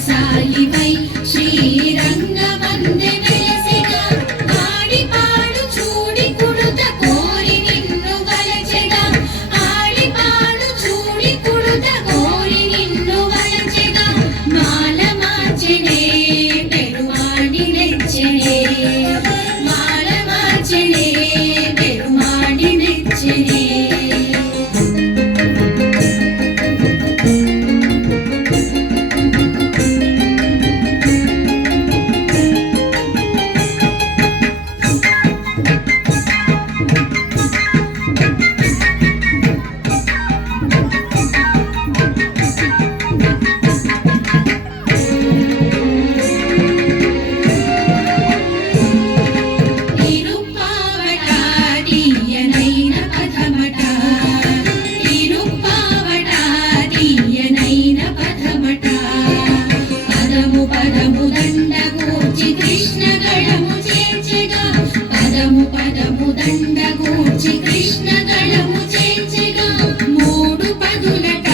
ऐसा ही నుంచి కృష్ణ దళము చేర్చగా మూడు పదులట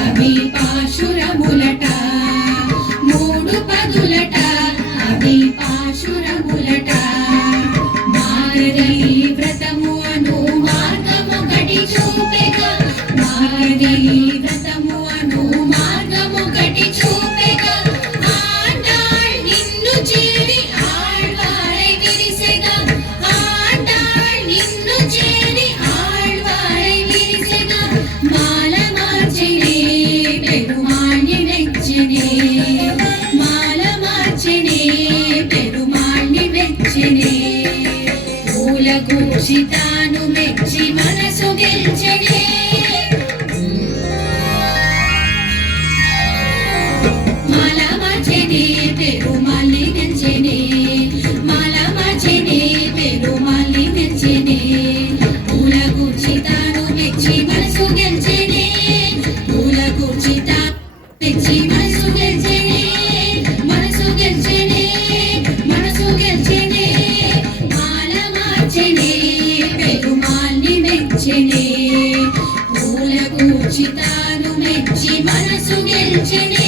అవి పాశురములట. మూడు పదులట అవి పాశురములట. కూషితాను మెచ్చి మనసు గెలిచెనే. మనసు గెలిచెనే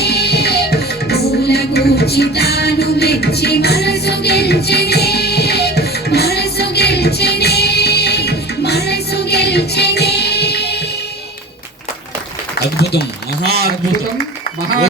పూల కూర్చి తాను మెచ్చి మనసు గెలిచెనే మనసు గెలిచెనే మనసు గెలిచెనే అద్భుతం మహా అద్భుతం మహా